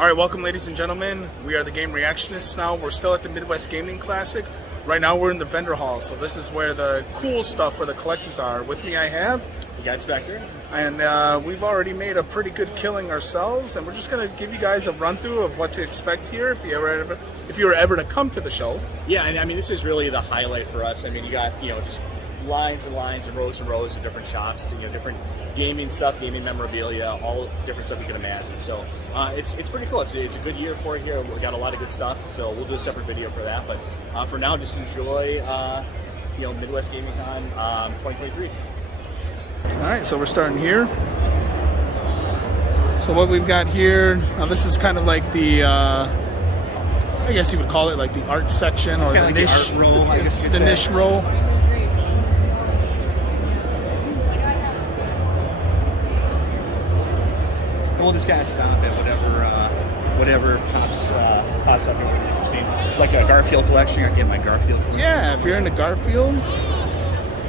All right, welcome, ladies and gentlemen. We are the Game Reactionists now. We're still at the Midwest Gaming Classic. Right now, we're in the vendor hall, so this is where the cool stuff for the collectors are. With me, I have Guy Spectre, and we've already made a pretty good killing ourselves, and we're just going to give you guys a run through of what to expect here if you were ever to come to the show. Yeah, and I mean, this is really the highlight for us. I mean, you got just lines and lines and rows of different shops, different gaming stuff, gaming memorabilia, all different stuff you can imagine. So it's pretty cool. It's a good year for it here. We got a lot of good stuff. So we'll do a separate video for that. But for now, just enjoy Midwest Gaming Con 2023. All right, so we're starting here. So what we've got here, now this is kind of like the, I guess you would call it like the art section, or the niche, art row, I guess you could say. niche row. We'll just kind of stop at whatever pops up here with interesting. Like a Garfield collection, I get my Garfield collection. Yeah, if you're into Garfield,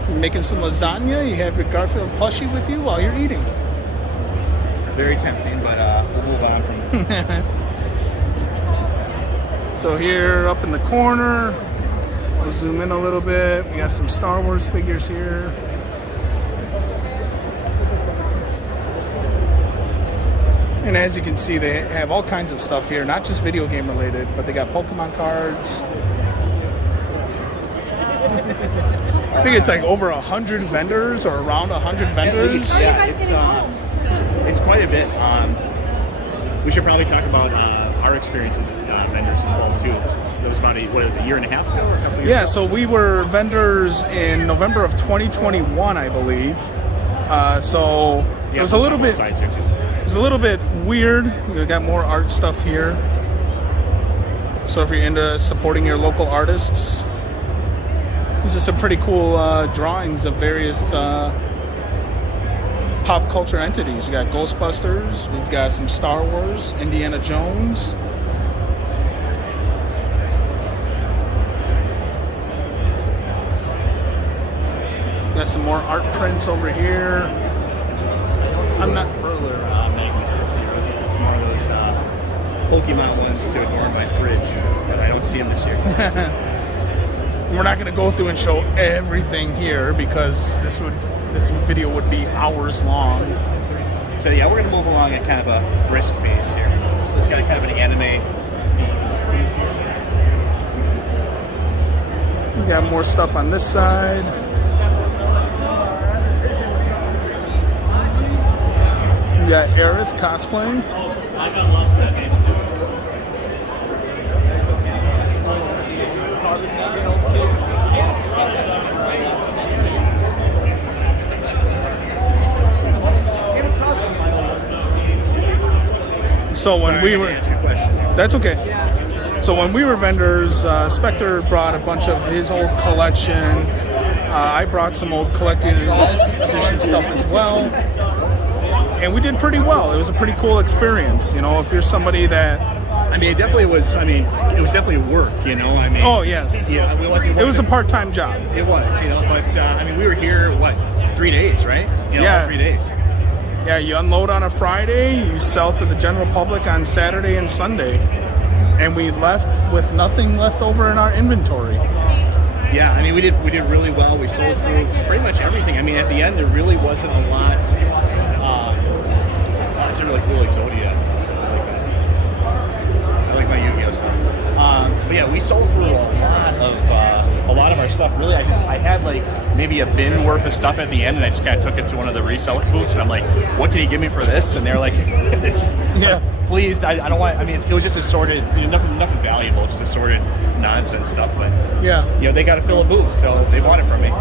you're making some lasagna, you have your Garfield plushie with you while you're eating. Very tempting, but we'll move on from So here, up in the corner, we'll zoom in a little bit. We got some Star Wars figures here. And as you can see, they have all kinds of stuff here, not just video game related, but they got Pokemon cards. I think it's like over 100 vendors, or around 100 vendors. Yeah, it's quite a bit. We should probably talk about our experiences vendors as well too. It was about a year and a half ago, or a couple years ago? Yeah, so we were vendors in November of 2021, I believe. So it was a little bit. It's a little bit weird. We got more art stuff here. So if you're into supporting your local artists, these are some pretty cool drawings of various pop culture entities. We got Ghostbusters, we've got some Star Wars, Indiana Jones. Got some more art prints over here. I'm not. Pokemon ones to adorn my fridge, but I don't see them this year. We're not going to go through and show everything here because this video would be hours long. So yeah, we're going to move along at kind of a brisk pace here. It's got kind of an anime. We got more stuff on this side. We got Aerith cosplaying. I got lost in that game too. So when we were, that's okay. So when we were vendors, Spectre brought a bunch of his old collection. I brought some old collected edition stuff as well. And we did pretty well. It was a pretty cool experience. If you're somebody that... I mean, it definitely was, it was definitely work, Oh, yes. Yeah, it was a part-time job. It was, but, we were here, 3 days, right? Yeah. 3 days. Yeah, you unload on a Friday, you sell to the general public on Saturday and Sunday. And we left with nothing left over in our inventory. Yeah, we did really well. We sold through pretty much everything. At the end, there really wasn't a lot. It's a really cool Exodia. I like my Yu-Gi-Oh stuff. But yeah, we sold through a lot of our stuff. Really, I had maybe a bin worth of stuff at the end, and I just kind of took it to one of the reseller booths, and I'm like, "What can you give me for this?" And they're like, "Please, I don't want." It was just assorted, nothing valuable, just assorted nonsense stuff. But yeah, they got to fill a booth, so they bought it from me.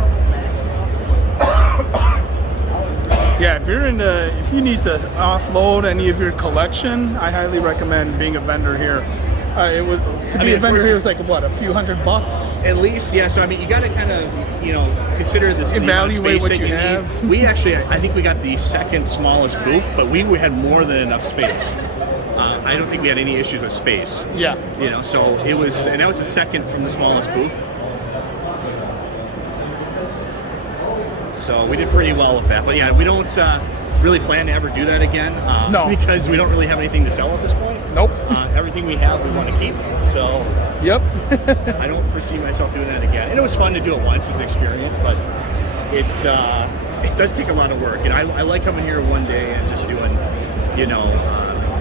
Yeah, if you need to offload any of your collection, I highly recommend being a vendor here. To be a vendor here was like what, a few $100 at least. Yeah, so you got to kind of consider this, evaluate what you have. We actually, I think we got the second smallest booth, but we had more than enough space. I don't think we had any issues with space. Yeah, so it was, and that was the second from the smallest booth. So we did pretty well with that. But yeah, we don't really plan to ever do that again. No. Because we don't really have anything to sell at this point. Nope. Everything we have, we want to keep. So Yep. I don't foresee myself doing that again. And it was fun to do it once as an experience, but it's it does take a lot of work. And I like coming here one day and just doing, you know,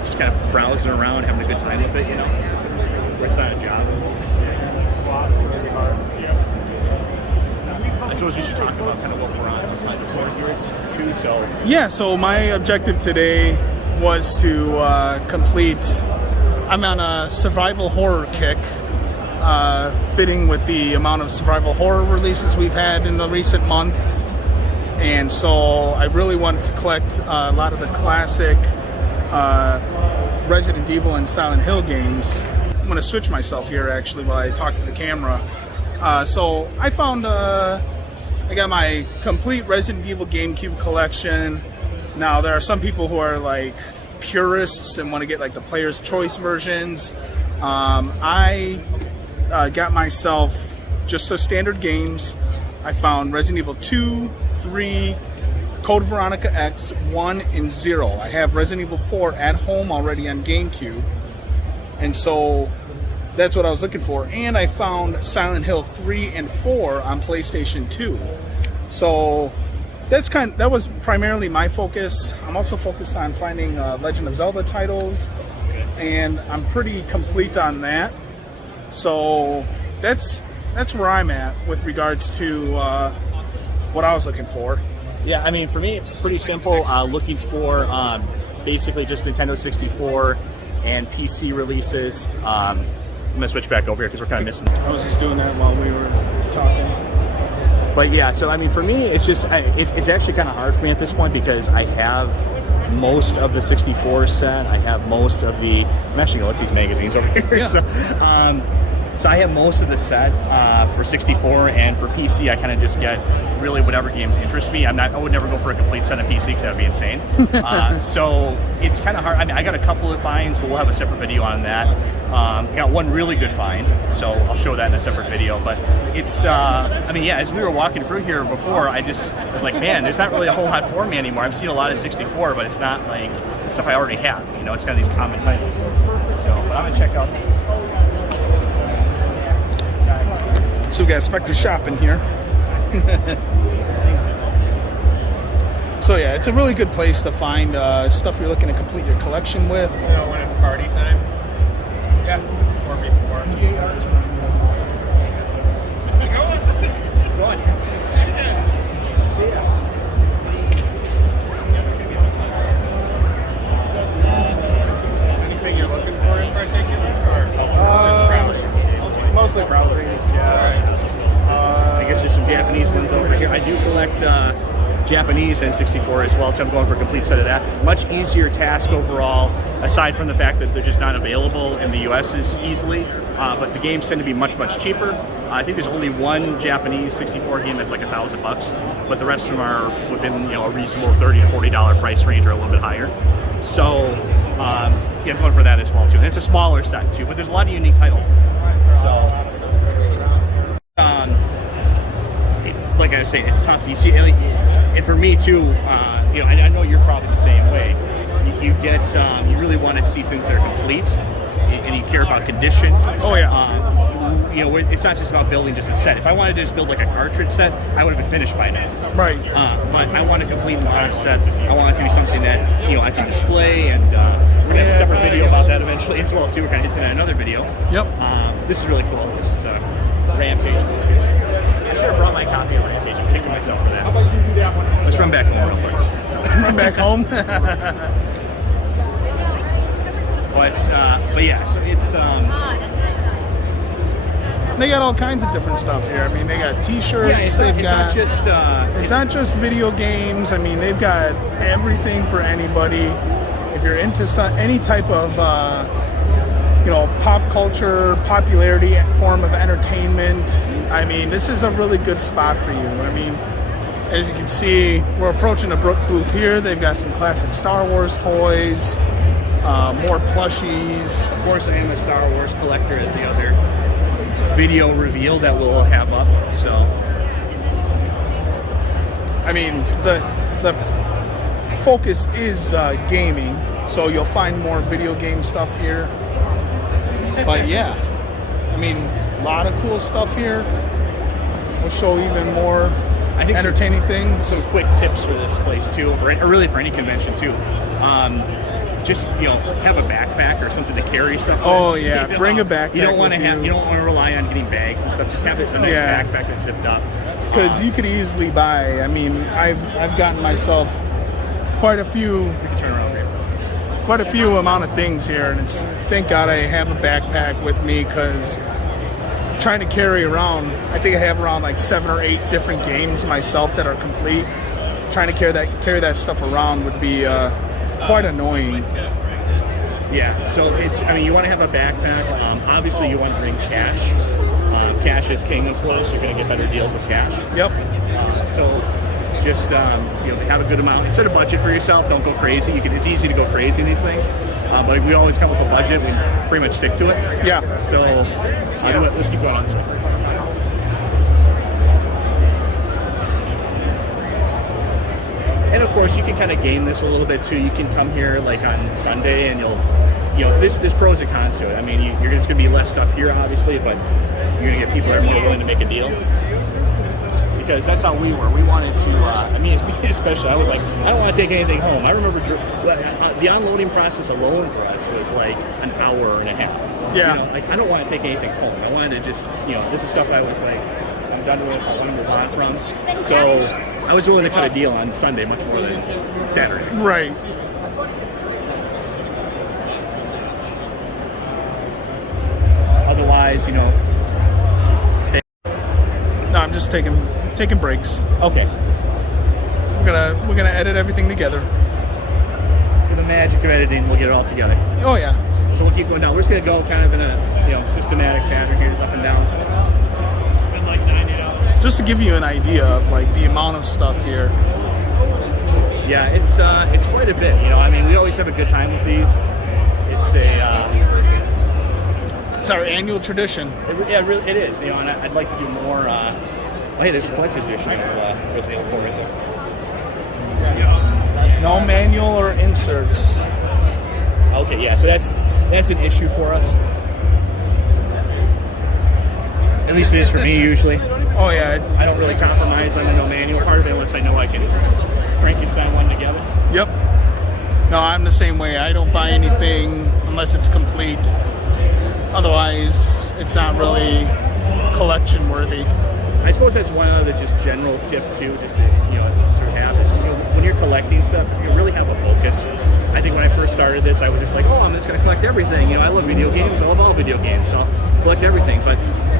just kind of browsing around, having a good time with it, you know, where it's not a job. I suppose we should talk about kind of what we're on for here too. So Yeah, so my objective today was to complete. I'm on a survival horror kick, fitting with the amount of survival horror releases we've had in the recent months. And so I really wanted to collect a lot of the classic Resident Evil and Silent Hill games. I'm going to switch myself here actually while I talk to the camera. So I found, I got my complete Resident Evil GameCube collection. Now there are some people who are like purists and want to get like the player's choice versions. I got myself just the standard games. I found Resident Evil 2, 3, Code Veronica X, 1, and 0. I have Resident Evil 4 at home already on GameCube. And so that's what I was looking for. And I found Silent Hill 3 and 4 on PlayStation 2. So that was primarily my focus. I'm also focused on finding Legend of Zelda titles, and I'm pretty complete on that. So that's where I'm at with regards to what I was looking for. yeah, I mean, for me, it's pretty simple. Looking for basically just Nintendo 64 and PC releases. I'm gonna switch back over here because we're kind of missing. I was just doing that while we were talking. But yeah, so I mean, for me, it's just it's actually kind of hard for me at this point because I have most of the 64 set. I have most of the. I'm actually gonna look at these magazines over here. Yeah. So I have most of the set for 64, and for PC, I kind of just get really whatever games interest me. I would never go for a complete set of PC because that would be insane. So it's kind of hard. I mean, I got a couple of finds, but we'll have a separate video on that. Got one really good find, so I'll show that in a separate video. But it's, I mean, yeah, as we were walking through here before, I was like, man, there's not really a whole lot for me anymore. I've seen a lot of 64, but it's not like stuff I already have. You know, it's kind of these common titles. So, but I'm gonna check out this. So we got Spectre Shop in here. So yeah, it's a really good place to find stuff you're looking to complete your collection with. You know, when it's party time? Yeah. Or before. Go on. See ya. Anything you're looking for in particular? Or just browsing? Mostly browsing. Yeah. I guess there's some Japanese ones over here. I do collect Japanese N64 as well, so I'm going for a complete set of that. Much easier task overall, aside from the fact that they're just not available in the US as easily, but the games tend to be much, much cheaper. I think there's only one Japanese 64 game that's like $1,000, but the rest of them are within, you know, a reasonable $30 to $40 price range or a little bit higher. So yeah, I'm going for that as well too. And it's a smaller set too, but there's a lot of unique titles. So like I was saying, it's tough. You see, and for me too, you know, I know you're probably the same way. You get, you really want to see things that are complete, and you care about condition. Oh yeah. You know, it's not just about building just a set. If I wanted to just build like a cartridge set, I would have been finished by now. Right. But I want a complete box set. I want it to be something that, you know, I can display, and we're gonna have a separate video about that eventually as well too. We're gonna hit that in another video. Yep. This is really cool. This is a Rampage. I should have brought my copy of Rampage. I'm kicking myself for that. How about you do that one? Let's run back home real quick. Run back home. But yeah, so it's They got all kinds of different stuff here. I mean, they got T-shirts. yeah, it's not just video games. I mean, they've got everything for anybody. If you're into any type of you know, pop culture, popularity form of entertainment, I mean, this is a really good spot for you. I mean, as you can see, we're approaching a booth here. They've got some classic Star Wars toys, more plushies. Of course, I am a Star Wars collector, as the other video reveal that we'll have up. So, I mean, the focus is gaming. So you'll find more video game stuff here. But yeah, I mean, a lot of cool stuff here. We'll show even more entertaining things. Some quick tips for this place too, or really for any convention too. Just have a backpack or something to carry stuff. Oh yeah, bring a backpack. You don't want to rely on getting bags and stuff. Just have a nice backpack that's zipped up. Because you could easily buy. I mean, I've gotten myself quite a few amount of things here, and it's thank God I have a backpack with me because trying to carry around, I think I have around like 7 or 8 different games myself that are complete. Trying to carry that stuff around would be quite annoying. Yeah, so you want to have a backpack. Obviously, you want to bring cash. Cash is king, of course. You're going to get better deals with cash. Yep. So just have a good amount. Set a budget for yourself. Don't go crazy. It's easy to go crazy in these things, but we always come with a budget. We pretty much stick to it. Yeah. So let's keep going on this one. And of course, you can kind of game this a little bit too. You can come here like on Sunday, and there's pros and cons to it. I mean, there's going to be less stuff here, obviously, but you're going to get people that are more willing to make a deal. Because that's how we were. We wanted to, me especially, I was like, I don't want to take anything home. I remember the unloading process alone for us was like an hour and a half. Yeah. I don't want to take anything home. I wanted to just, this is stuff I was like, I'm done with. I want to move on from. So I was willing to cut a deal on Sunday much more than Saturday. Right. Otherwise, stay. No, I'm just taking breaks. Okay. We're gonna edit everything together. For the magic of editing, we'll get it all together. Oh yeah. So we'll keep going down. We're just gonna go kind of in a systematic pattern here, just up and down. Spend like $90. Just to give you an idea of like the amount of stuff here. Yeah, it's quite a bit. We always have a good time with these. It's our annual tradition. It is. And I'd like to do more. Hey, there's a collector's edition of Resident Evil 4 right there. No manual or inserts. Okay, yeah. So that's an issue for us. At least it is for me usually. Oh yeah. I don't really compromise on the no manual part of it unless I know I can Frankenstein one together. Yep. No, I'm the same way. I don't buy anything unless it's complete. Otherwise, it's not really collection worthy. I suppose that's one other just general tip too, just to have is when you're collecting stuff, you really have a focus. I think when I first started this, I was just like, I'm just going to collect everything. I love video games. I love all video games. So I'll collect everything. But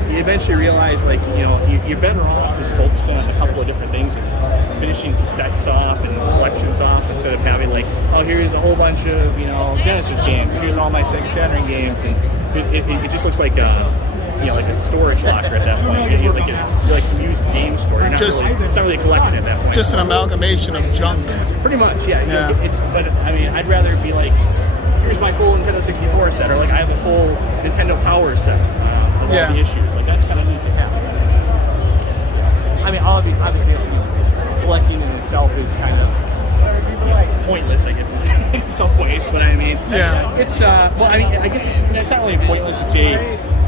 you eventually realize, like, you're better off just focusing on a couple of different things and finishing sets off and collections off instead of having like, here's a whole bunch of Genesis games. Here's all my Sega Saturn games, and it just looks like like a storage locker at that point. You're like some used game store. It's not really a collection at that point. Just an amalgamation of junk. Pretty much, yeah. But I'd rather be like, here's my full Nintendo 64 set, or like I have a full Nintendo Power set with all the issues. Like that's kind of neat to have. Obviously, collecting in itself is kind of pointless, I guess, in some ways. But it's I guess it's not really pointless.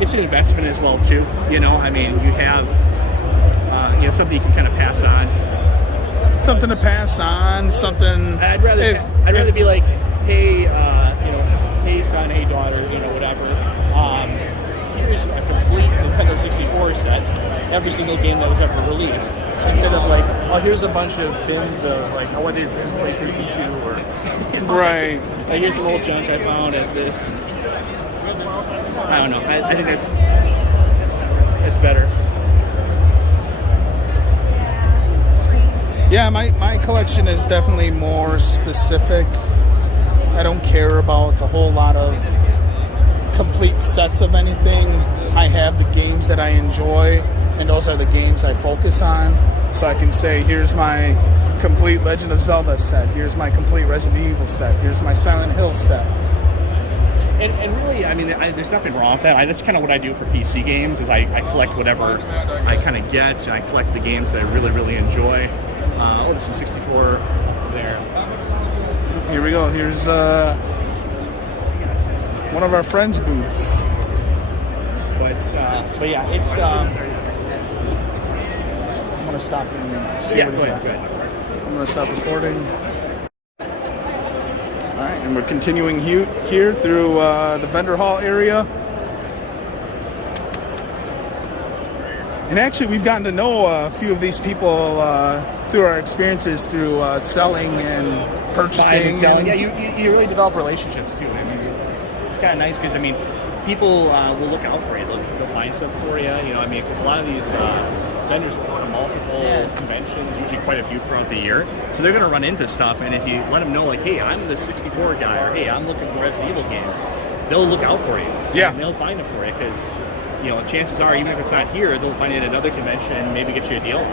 It's an investment as well too. You have something you can kind of pass on. Something to pass on. Something. I'd rather be like, hey, hey son, hey daughter, whatever. Here's a complete Nintendo 64 set, every single game that was ever released. Instead of like, here's a bunch of bins of like, what is this, PlayStation 2 or right. Like here's some old junk I found at this. I don't know. I think it's better. Yeah, my collection is definitely more specific. I don't care about a whole lot of complete sets of anything. I have the games that I enjoy, and those are the games I focus on. So I can say, here's my complete Legend of Zelda set. Here's my complete Resident Evil set. Here's my Silent Hill set. And really, there's nothing wrong with that. That's kind of what I do for PC games, is I collect whatever I kind of get. I collect the games that I really, really enjoy. There's some 64 up there. Here we go. Here's one of our friends' booths. But yeah, it's. I'm gonna stop and see what he's got. I'm gonna stop recording. All right, and we're continuing here through the vendor hall area. And actually, we've gotten to know a few of these people through our experiences through selling and purchasing. Buying and selling. Yeah, you really develop relationships too. I mean, it's kind of nice because, I mean, people will look out for you. They'll find stuff for you. You know, I mean, because a lot of these vendors will go to multiple conventions, usually quite a few throughout the year. So they're going to run into stuff. And if you let them know, like, hey, I'm the 64 guy, or hey, I'm looking for Resident Evil games, they'll look out for you. Yeah. And they'll find them for you because, you know, chances are, even if it's not here, they'll find it at another convention and maybe get you a deal.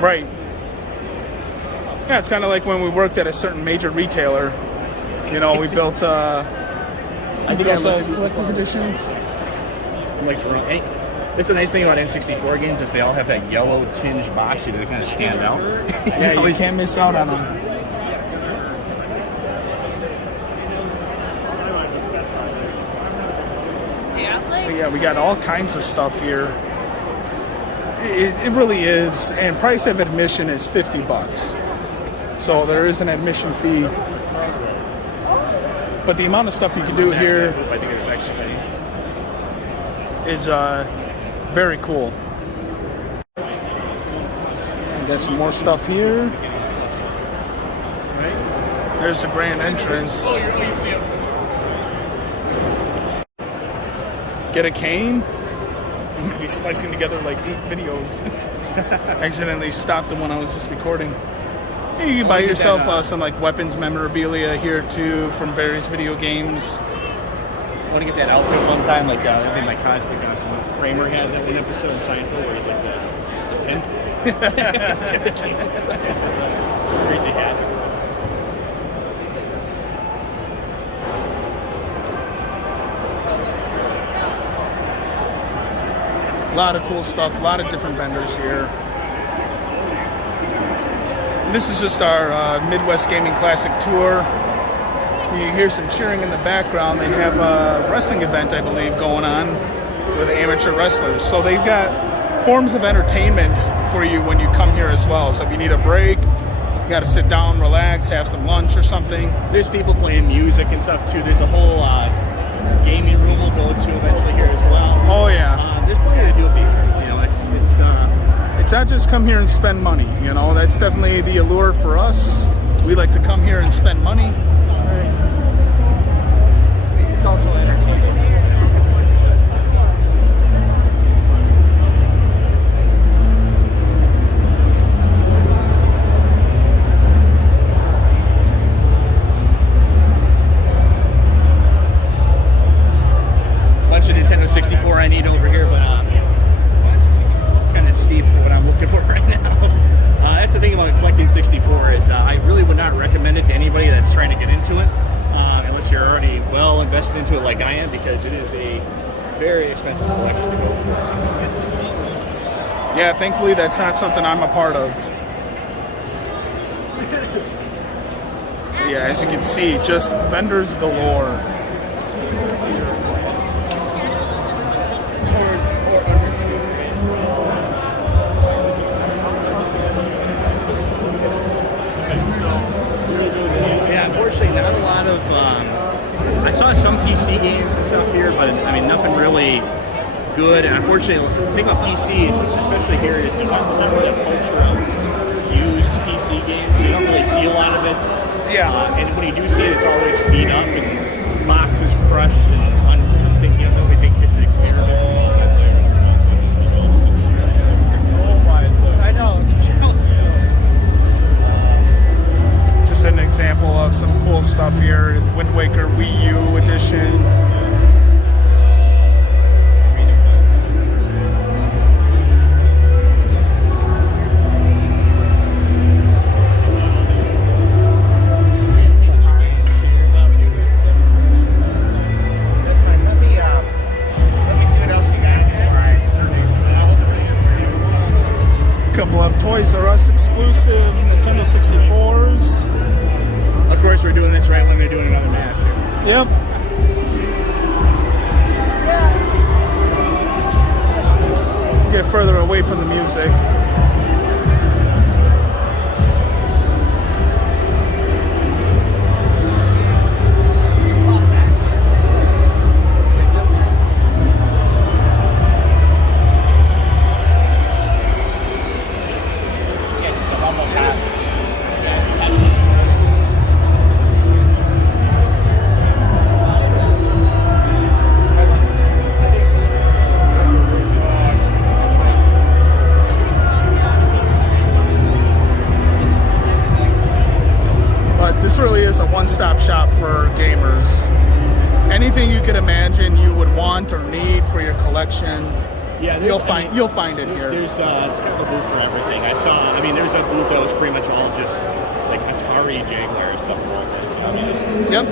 Right. Yeah, it's kind of like when we worked at a certain major retailer. You know, we built a collector's edition. Like, it's a nice thing about N64 games is they all have that yellow tinged box so they kind of stand out. Yeah, you can't miss out on them. But yeah, we got all kinds of stuff here. It really is, and price of admission is $50. So there is an admission fee. But the amount of stuff you can do here is very cool. We got some more stuff here. There's the grand entrance. Get a cane. I'm going to be splicing together like 8 videos. Accidentally stopped them when I was just recording. You can buy yourself some like weapons memorabilia here too from various video games. I want to get that outfit one time, like in my cosplay costume. Kramer had that one episode in Seinfeld where he's like the pin. Crazy hat. A lot of cool stuff, a lot of different vendors here. This is just our Midwest Gaming Classic tour. You hear some cheering in the background. They have a wrestling event, I believe, going on with amateur wrestlers. So they've got forms of entertainment for you when you come here as well. So if you need a break, you got to sit down, relax, have some lunch or something. There's people playing music and stuff too. There's a whole gaming room we'll go to eventually here as well. Oh yeah. There's plenty to do with these things. You know, it's not just come here and spend money. You know, that's definitely the allure for us. We like to come here and spend money. It's also entertaining. Bunch of Nintendo 64 I need over here, but kind of steep for what I'm looking for right now. That's the thing about collecting 64 is I really would not recommend it to anybody that's trying to get into it, unless you're already well invested into it like I am, because it is a very expensive collection to go for. Yeah, thankfully that's not something I'm a part of. Yeah, as you can see, just vendors galore. Not a lot of. I saw some PC games and stuff here, but I mean nothing really good. And unfortunately, the thing about PCs, especially here, is there's not really a culture of used PC games. So you don't really see a lot of it. Yeah. And when you do see it, it's always beat up and boxes crushed and unthinking of nobody taking it to the experiment. I know. An example of some cool stuff here. Wind Waker Wii U edition. bit further away from the music. Really is a one-stop shop for gamers. Anything you could imagine you would want or need for your collection, yeah, you'll find it here. There's kind of a booth for everything. There's a booth that was pretty much all just like Atari, Jaguar, stuff like that. So, I mean, yep.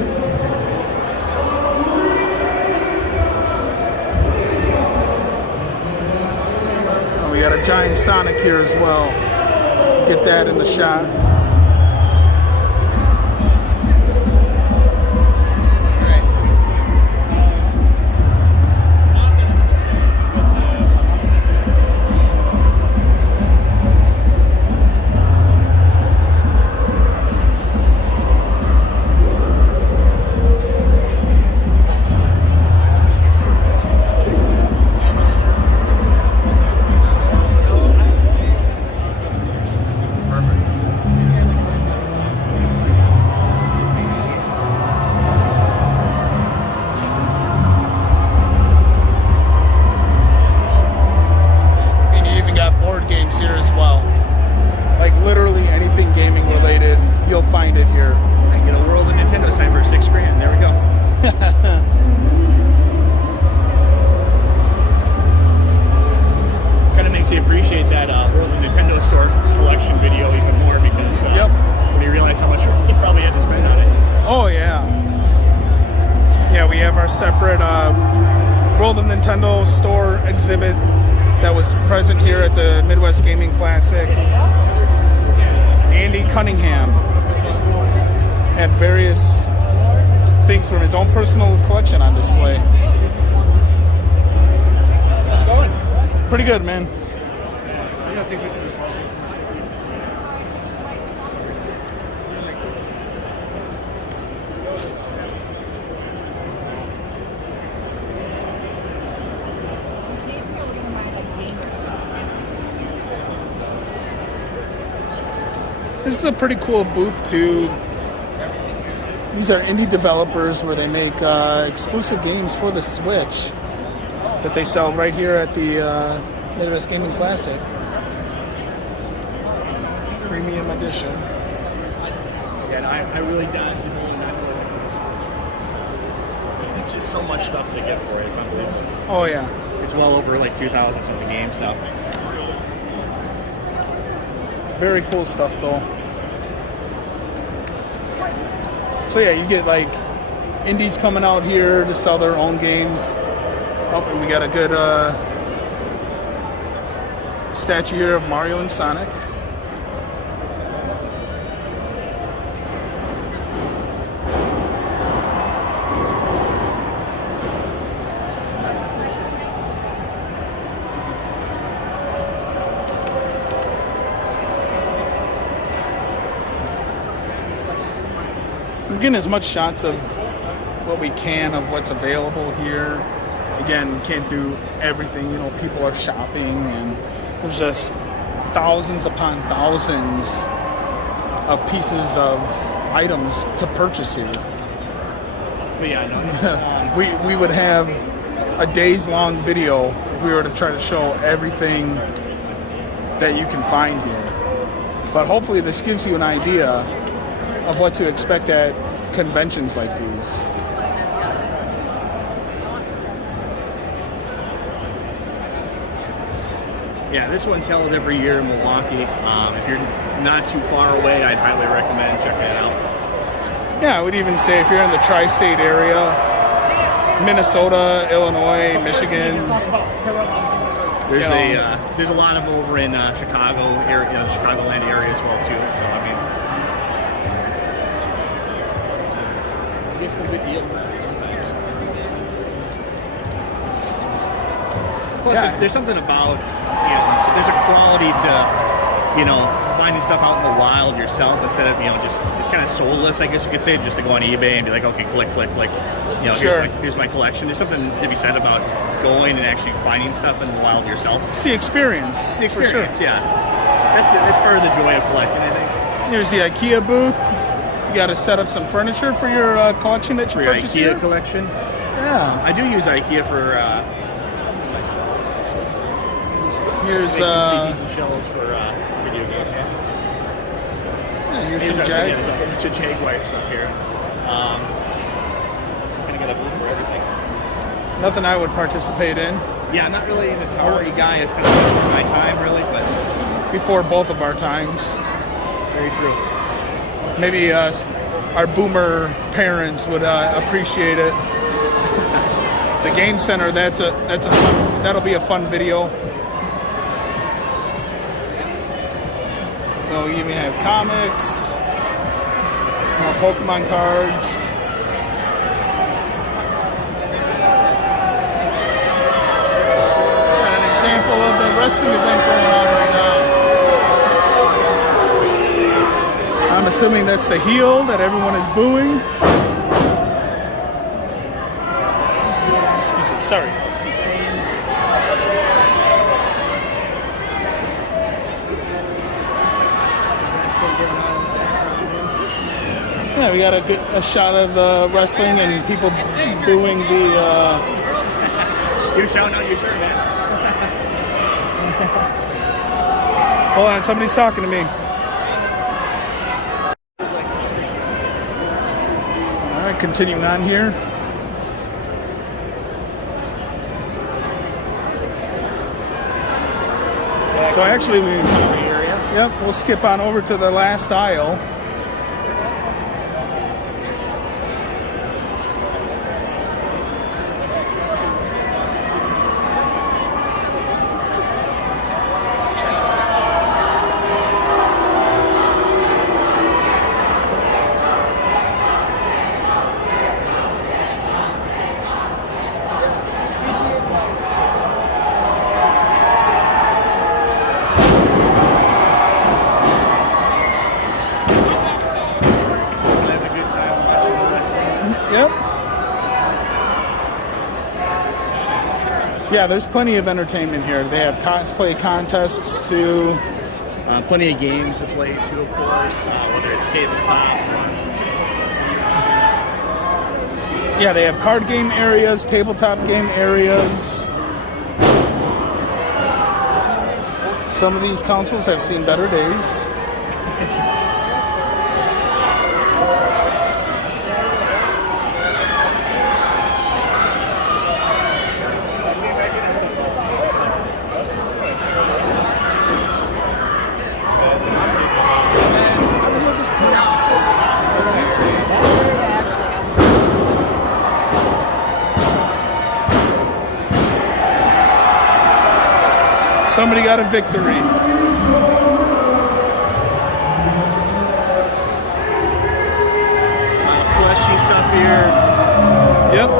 Oh, we got a giant Sonic here as well. Get that in the shot. Here as well. Like literally anything gaming related, you'll find it here. I get a World of Nintendo sign for $6,000. There we go. Kind of makes you appreciate that World of Nintendo store collection video even more because when you realize how much you probably had to spend on it. Oh yeah. Yeah, we have our separate World of Nintendo store exhibit that was present here at the Midwest Gaming Classic. Andy Cunningham had various things from his own personal collection on display. Pretty good, man. This is a pretty cool booth too. These are indie developers where they make exclusive games for the Switch that they sell right here at the Midwest Gaming Classic. Premium edition. Yeah, and I really dodged the bullet not for the Switch. Just so much stuff to get for it. It's unbelievable. Oh yeah. It's well over like 2,000 something games now. Very cool stuff though. So yeah, you get like indies coming out here to sell their own games. Oh, and we got a good statue here of Mario and Sonic. We're getting as much shots of what we can of what's available here. Again, can't do everything. You know, people are shopping, and there's just thousands upon thousands of pieces of items to purchase here. But yeah, no, we would have a days-long video if we were to try to show everything that you can find here. But hopefully this gives you an idea of what to expect at conventions like these. Yeah, this one's held every year in Milwaukee. If you're not too far away, I'd highly recommend checking it out. Yeah, I would even say if you're in the tri-state area, Minnesota, Illinois, Michigan. There's a lot of over in Chicago area, the Chicagoland area as well too. So I mean, you get some good deals out of it sometimes. Plus, Yeah. there's something about, there's a quality to, finding stuff out in the wild yourself instead of, just, it's kind of soulless, I guess you could say, just to go on eBay and be like, okay, click, Sure. here's my collection. There's something to be said about going and actually finding stuff in the wild yourself. It's the experience. The experience, for sure. yeah. That's part of the joy of collecting, I think. Here's the IKEA booth. You got to set up some furniture for your collection that you For your purchased IKEA here. collection. Yeah. I do use IKEA for Here's some decent shelves for video games. here's some There's Jag. a whole bunch of Jaguar stuff here. Gonna get a booth for everything. Nothing I would participate in. Yeah, I'm not really an Atari guy. It's kind of before my time, really, but Before both of our times. very true. Maybe our boomer parents would appreciate it. The Game Center, that'll be a fun video. So you even have comics, more Pokemon cards. Got an example of the wrestling event going on right now. I'm assuming that's the heel that everyone is booing. Excuse me, sorry. Yeah, we got a shot of wrestling and people booing the. You're shouting out your shirt, man. Hold on, somebody's talking to me. All right, continuing on here. So actually, we'll skip on over to the last aisle. Have a good time watching the wrestling. Yep. Yeah, there's plenty of entertainment here. They have cosplay contests too. Plenty of games to play too, of course, whether it's tabletop. Yeah, they have card game areas, tabletop game areas. Some of these consoles have seen better days. Somebody got a victory. Plushy stuff here. Yep.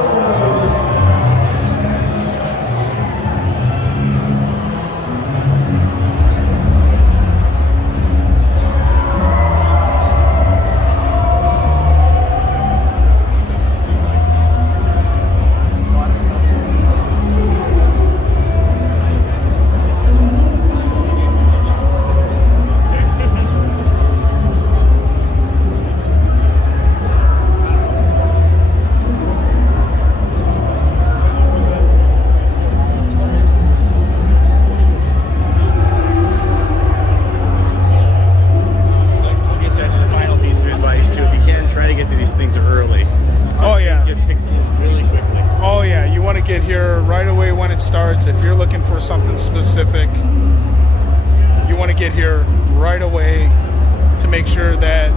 I guess that's the final piece of advice too. If you can, try to get to these things early. Oh yeah. Get picked really quickly. Oh yeah, you want to get here right away when it starts. If you're looking for something specific, you want to get here right away to make sure that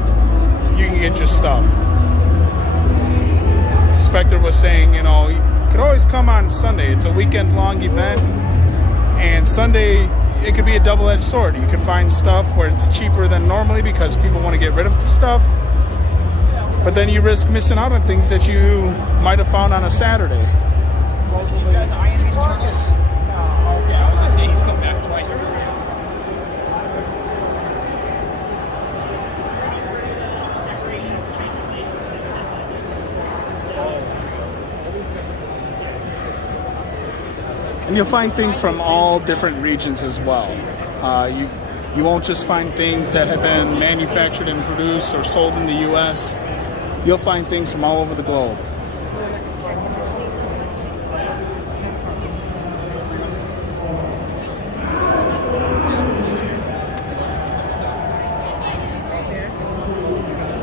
you can get your stuff. Spectre was saying, you know, you could always come on Sunday. It's a weekend-long event, and Sunday it could be a double-edged sword. You could find stuff where it's cheaper than normally because people want to get rid of the stuff, but then you risk missing out on things that you might have found on a Saturday. You guys eyeing these turtles? Yeah, I was gonna say he's come back twice now. And you'll find things from all different regions as well. You won't just find things that have been manufactured and produced or sold in the U.S. You'll find things from all over the globe.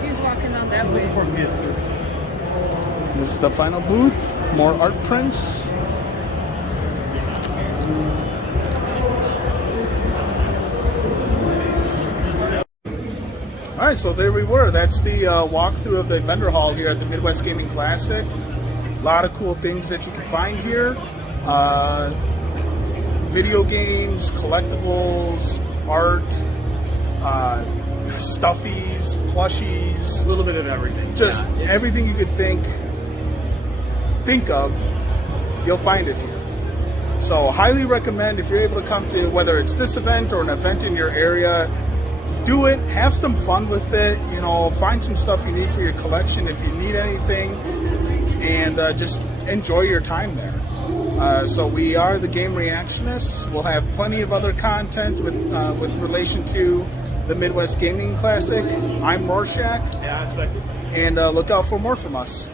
He's walking on that way. This is the final booth. More art prints. All right, so there we were. That's the walkthrough of the vendor hall here at the Midwest Gaming Classic. A lot of cool things that you can find here. Video games, collectibles, art, stuffies, plushies. A little bit of everything. Just Yeah, it's- everything you could think of, you'll find it here. So highly recommend if you're able to come to, whether it's this event or an event in your area, do it, have some fun with it, you know, find some stuff you need for your collection if you need anything, and just enjoy your time there. So we are the Game Reactionists. We'll have plenty of other content with relation to the Midwest Gaming Classic. I'm Rorschach, Yeah, I expected. and look out for more from us.